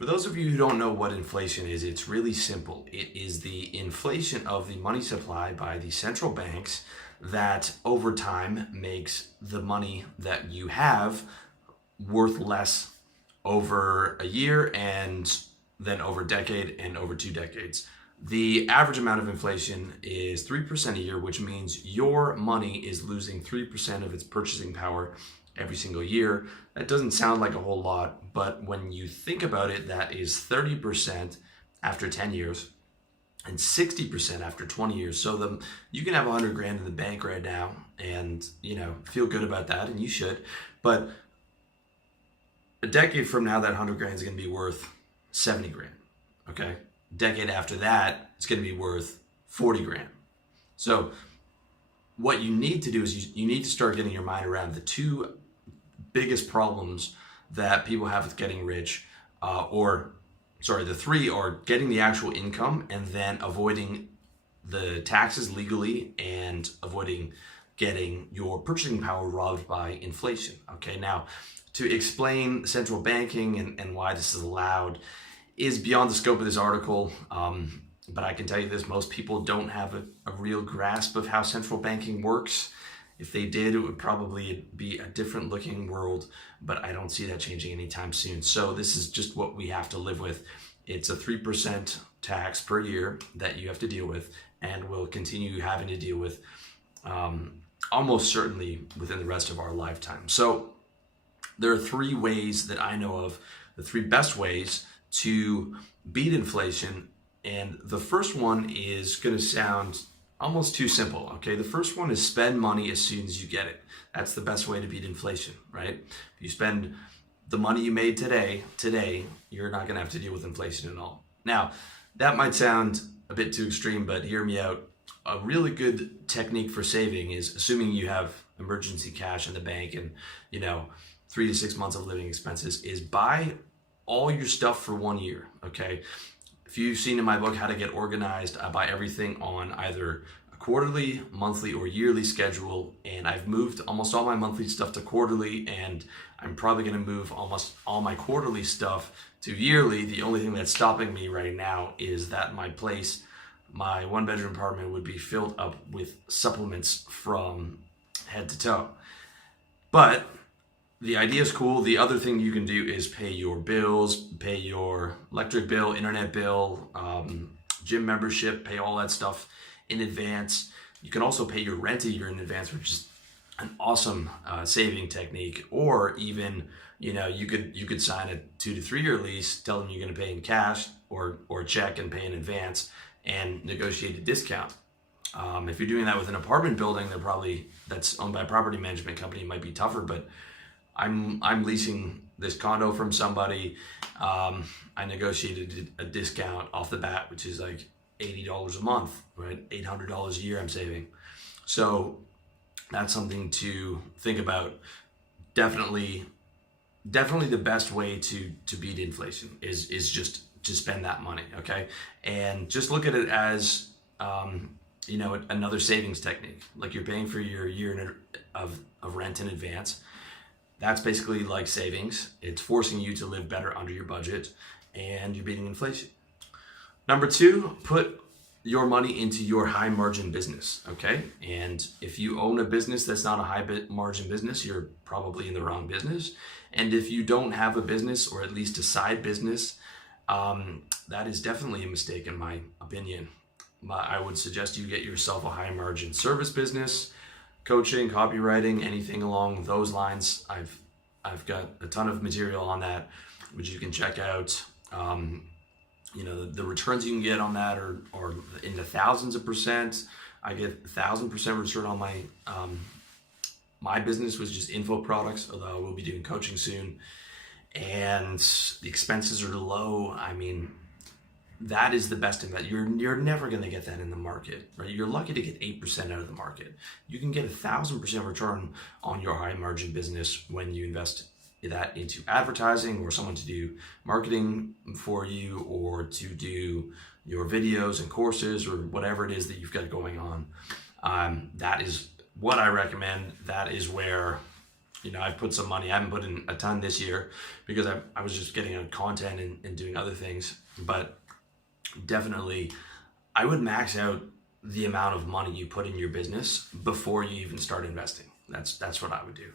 For those of you who don't know what inflation is, it's really simple. It is the inflation of the money supply by the central banks that over time makes the money that you have worth less over a year and then over a decade and over 2 decades. The average amount of inflation is 3% a year, which means your money is losing 3% of its purchasing power every single year. That doesn't sound like a whole lot, but when you think about it, that is 30% after 10 years and 60% after 20 years. So you can have 100 grand in the bank right now and, feel good about that, and you should. But a decade from now, that 100 grand is going to be worth 70 grand, okay? Decade after that, it's going to be worth 40 grand. So what you need to do is you need to start getting your mind around the two biggest problems that people have with getting rich, the three are getting the actual income and then avoiding the taxes legally and avoiding getting your purchasing power robbed by inflation. Okay, now to explain central banking and why this is allowed is beyond the scope of this article, but I can tell you this: most people don't have a real grasp of how central banking works. If they did, it would probably be a different looking world, but I don't see that changing anytime soon. So this is just what we have to live with. It's a 3% tax per year that you have to deal with and will continue having to deal with almost certainly within the rest of our lifetime. So there are 3 ways that I know of, the 3 best ways to beat inflation. And the first one is going to sound almost too simple, okay? The first one is spend money as soon as you get it. That's the best way to beat inflation, right? If you spend the money you made today, you're not gonna have to deal with inflation at all. Now, that might sound a bit too extreme, but hear me out. A really good technique for saving is, assuming you have emergency cash in the bank and 3 to 6 months of living expenses, is buy all your stuff for 1 year, okay? If you've seen in my book, How to Get Organized, I buy everything on either a quarterly, monthly, or yearly schedule, and I've moved almost all my monthly stuff to quarterly, and I'm probably gonna move almost all my quarterly stuff to yearly. The only thing that's stopping me right now is that my 1-bedroom apartment would be filled up with supplements from head to toe. But the idea is cool. The other thing you can do is pay your bills, pay your electric bill, internet bill, gym membership, pay all that stuff in advance. You can also pay your rent a year in advance, which is an awesome saving technique. Or even, you could sign a 2 to 3 year lease, tell them you're going to pay in cash or a check and pay in advance, and negotiate a discount. If you're doing that with an apartment building, that's owned by a property management company, it might be tougher, but I'm leasing this condo from somebody. I negotiated a discount off the bat, which is like $80 a month, right? $800 a year I'm saving. So that's something to think about. Definitely the best way to beat inflation is just to spend that money, okay? And just look at it as another savings technique. Like you're paying for your year of rent in advance. That's basically like savings. It's forcing you to live better under your budget, and you're beating inflation. Number 2, put your money into your high margin business, okay? And if you own a business that's not a high margin business, you're probably in the wrong business. And if you don't have a business, or at least a side business, that is definitely a mistake in my opinion. I would suggest you get yourself a high margin service business, coaching, copywriting, anything along those lines. I've got a ton of material on that, which you can check out. The returns you can get on that are in the thousands of percent. I get 1,000% return on my business, which is just info products, although I will be doing coaching soon. And the expenses are low. I mean, that is the best investment. You're never going to get that in the market, right? You're lucky to get 8% out of the market. You can get 1,000% return on your high margin business when you invest that into advertising, or someone to do marketing for you, or to do your videos and courses, or whatever it is that you've got going on. That is what I recommend. That is where I've put some money. I haven't put in a ton this year because I was just getting out content and doing other things. But definitely, I would max out the amount of money you put in your business before you even start investing. That's what I would do.